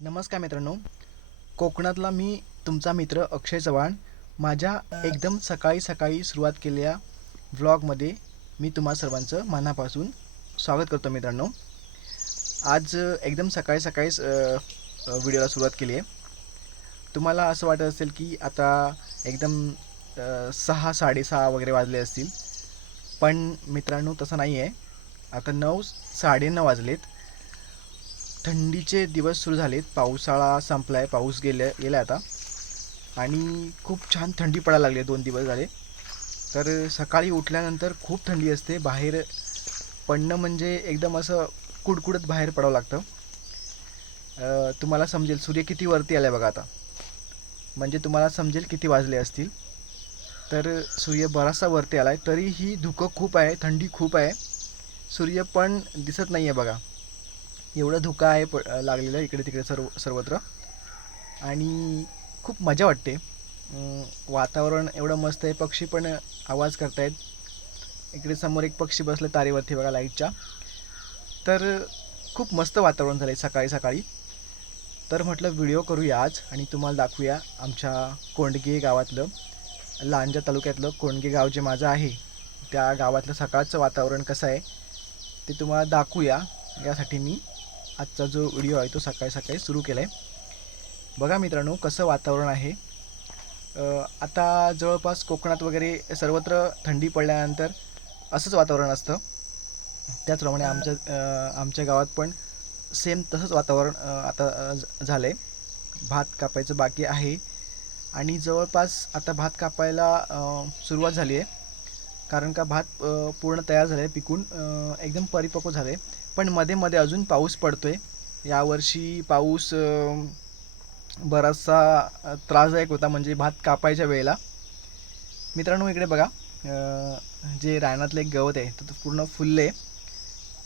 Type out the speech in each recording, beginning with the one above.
नमस्कार मित्रांनो. कोकणातला मी तुमचा मित्र अक्षय चव्हाण. माझ्या एकदम सकाळी सकाळी सुरुवात केलेल्या व्लॉगमध्ये मी तुम्हा सर्वांचं मनापासून स्वागत करतो मित्रांनो. आज एकदम सकाळी सकाळीच व्हिडिओला सुरुवात केली आहे. तुम्हाला असं वाटत असेल की आता एकदम सहा साडेसहा वगैरे वाजले असतील. पण मित्रांनो तसं नाही आहे आता नऊ साडेनऊ वाजलेत. थंडीचे दिवस सुरू झालेत. पावसाळा संपलाय पाऊस गेल्या गेला आता. आणि खूप छान थंडी पडायला लागली आहे दोन दिवस झाले. तर सकाळी उठल्यानंतर खूप थंडी असते. बाहेर पडणं म्हणजे एकदम असं कुडकुडत बाहेर पडावं लागतं. तुम्हाला समजेल सूर्य किती वरती आला बघा आता. म्हणजे तुम्हाला समजेल किती वाजले असतील. तर सूर्य बराचसा वरती आला आहे तरीही धुकं खूप आहे थंडी खूप आहे. सूर्य पण दिसत नाही आहे बघा. एवढं धुकं आहे प लागलेलं इकडे तिकडे सर्व सर्वत्र. आणि खूप मजा वाटते. वातावरण एवढं मस्त आहे पक्षी पण आवाज करतायत. इकडे समोर एक पक्षी बसलं तारेवरती बघा लाईटच्या. तर खूप मस्त वातावरण झालं आहे सकाळी सकाळी. तर म्हटलं व्हिडिओ करूया आज आणि तुम्हाला दाखवूया आमच्या कोंडगे गावातलं लांजा तालुक्यातलं कोंडगे गाव जे माझं आहे त्या गावातलं सकाळचं वातावरण कसं आहे ते तुम्हाला दाखवूया. यासाठी मी आजचा जो व्हिडिओ आहे तो सकाळी सकाळी सुरू केला आहे बघा मित्रांनो कसं वातावरण आहे. आता जवळपास कोकणात वगैरे सर्वत्र थंडी पडल्यानंतर असंच वातावरण असतं. त्याचप्रमाणे आमच्या आमच्या गावात पण सेम तसंच वातावरण आता झालं आहे भात कापायचं बाकी आहे. आणि जवळपास आता भात कापायला सुरुवात झाली आहे कारण का भात पूर्ण तयार झालं आहे पिकून एकदम परिपक्व झालं आहे पण मध्ये मध्ये अजून पाऊस पडतोय. यावर्षी पाऊस बराचसा त्रासदायक होता म्हणजे भात कापायच्या वेळेला. मित्रांनो इकडे बघा जे रानातलं एक गवत आहे तर पूर्ण फुलले.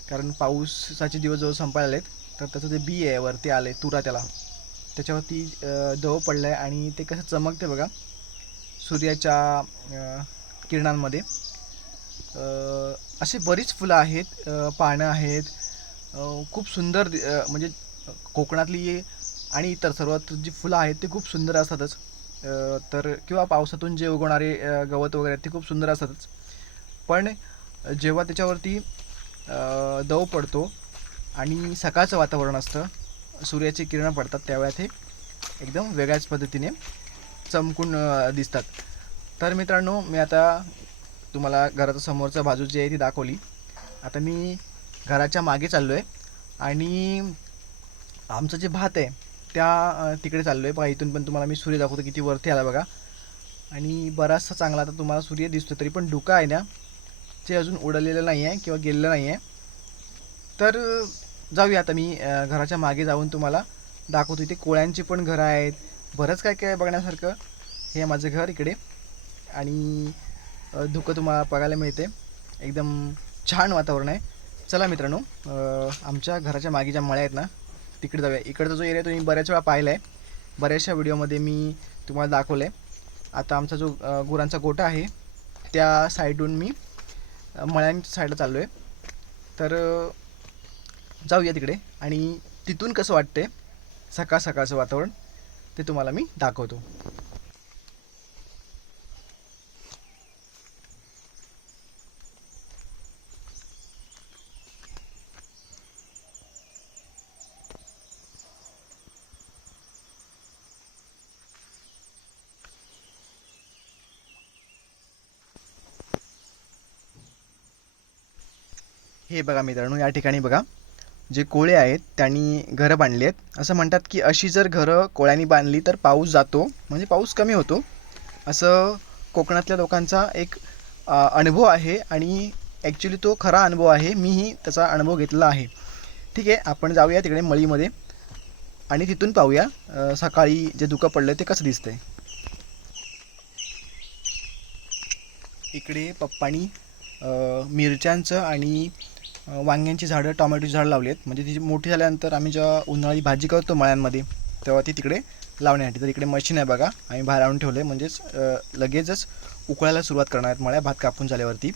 कारण पाऊसाचे दिवस जवळ संपायला आहेत तर त्याचं जे बी आहे वरती आले तुरा त्याला. त्याच्यावरती दव पडलं आहे आणि ते कसं चमकते बघा सूर्याच्या किरणांमध्ये. असे बरीच फुलं आहेत पानं आहेत खूप सुंदर दि- म्हणजे कोकणातली आणि इतर सर्वात जी फुलं आहेत ती खूप सुंदर असतातच. तर किंवा पावसातून जे उगवणारे गवत वगैरे आहेत ते खूप सुंदर असतातच. पण जेव्हा त्याच्यावरती दव पडतो आणि सकाळचं वातावरण असतं सूर्याची किरणं पडतात त्यावेळेत हे एकदम वेगळ्याच पद्धतीने चमकून दिसतात. तर मित्रांनो मी आता तुम्हाला घराचं समोरचा बाजू जी आहे ती दाखवली. आता मी घराच्या मागे चाललो आहे आणि आमचं जे भात आहे त्या तिकडे चाललो आहे बघा इथून पण तुम्हाला मी सूर्य दाखवतो किती वरती आला बघा. आणि बराचसा चांगला आता तुम्हाला सूर्य दिसतो तरी पण डुका आहे ना. ते अजून उडलेलं नाही आहे किंवा गेलेलं नाही आहे तर जाऊया आता मी घराच्या मागे जाऊन तुम्हाला दाखवतो. इथे कोळ्यांची पण घरं आहेत. बरंच काय काय बघण्यासारखं हे माझं घर इकडे. आणि धुकं तुम्हाला बघायला मिळते. एकदम छान वातावरण आहे. चला मित्रांनो आमच्या घराच्या मागे ज्या मळ्या आहेत ना तिकडे जाऊया. इकडचा जो एरिया तुम्ही बऱ्याच वेळा पाहिला आहे बऱ्याचशा व्हिडिओमध्ये मी तुम्हाला दाखवलं आहे आता आमचा जो गुरांचा गोठा आहे त्या साईडहून मी मळ्यांच्या साईडला चाललो आहे तर जाऊया तिकडे. आणि तिथून कसं वाटते सकाळ सकाळचं वातावरण ते तुम्हाला मी दाखवतो. हे बघा मित्रांनो या ठिकाणी बघा. जे कोळे आहेत त्यांनी घरं बांधली आहेत. असं म्हणतात की अशी जर घरं कोळ्यांनी बांधली तर पाऊस जातो. म्हणजे पाऊस कमी होतो. असं कोकणातल्या लोकांचा एक अनुभव आहे आणि ॲक्च्युली तो खरा अनुभव आहे. मीही त्याचा अनुभव घेतला आहे. ठीक आहे आपण जाऊया तिकडे मळीमध्ये. आणि तिथून पाहूया सकाळी जे धुकं पडलं ते कसं दिसतंय. इकडे पप्पानी मिरच्यांचं आणि वांग्यांची झाडं टोमॅटोची झाडं लावली आहेत. म्हणजे ती मोठी झाल्यानंतर आम्ही जेव्हा उन्हाळी भाजी करतो मळ्यांमध्ये तेव्हा ती तिकडे लावण्यासाठी. तर इकडे मशीन आहे बघा आम्ही बाहेर आणून ठेवले म्हणजेच लगेचच उकळायला सुरुवात करणार आहेत मळ्या. भात कापून झाल्यावरती.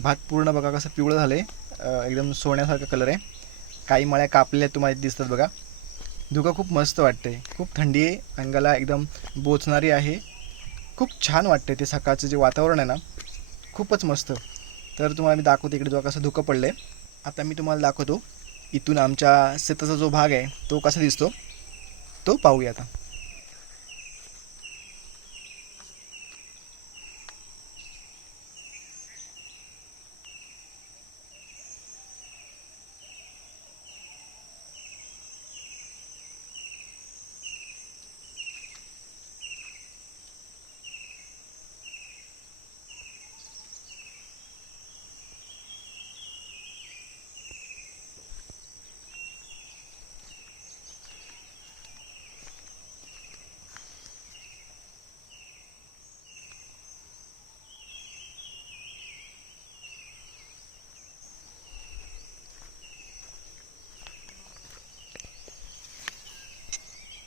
भात पूर्ण बघा कसं पिवळं झालं आहे एकदम सोन्यासारखा कलर आहे. काही मळ्या कापलेल्या तुम्हाला दिसतात बघा. धुकं खूप मस्त वाटते खूप थंडी आहे. अंगाला एकदम बोचणारी आहे. खूप छान वाटते ते सकाळचं जे वातावरण आहे ना खूपच मस्त. तर तुम्हाला मी दाखवतो इकडे जेव्हा कसं धुकं पडलं आहे आता मी तुम्हाला दाखवतो. इथून आमच्या शेताचा जो भाग आहे तो कसा दिसतो? तो पाहूया आता.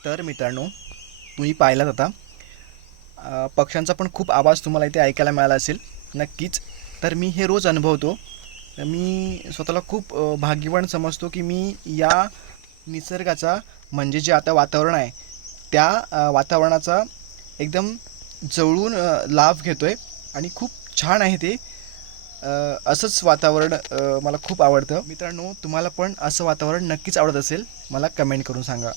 तर मित्रांनो तुम्ही पाहिलात आता. पक्ष्यांचा पण खूप आवाज तुम्हाला इथे ऐकायला मिळाला असेल. नक्कीच. तर मी हे रोज अनुभवतो. मी स्वतःला खूप भाग्यवान समजतो की मी या निसर्गाचा म्हणजे जे आता वातावरण आहे त्या वातावरणाचा एकदम जवळून लाभ घेतो आहे आणि खूप छान आहे ते. असंच वातावरण मला खूप आवडतं. मित्रांनो तुम्हाला पण असं वातावरण नक्कीच आवडत असेल मला कमेंट करून सांगा.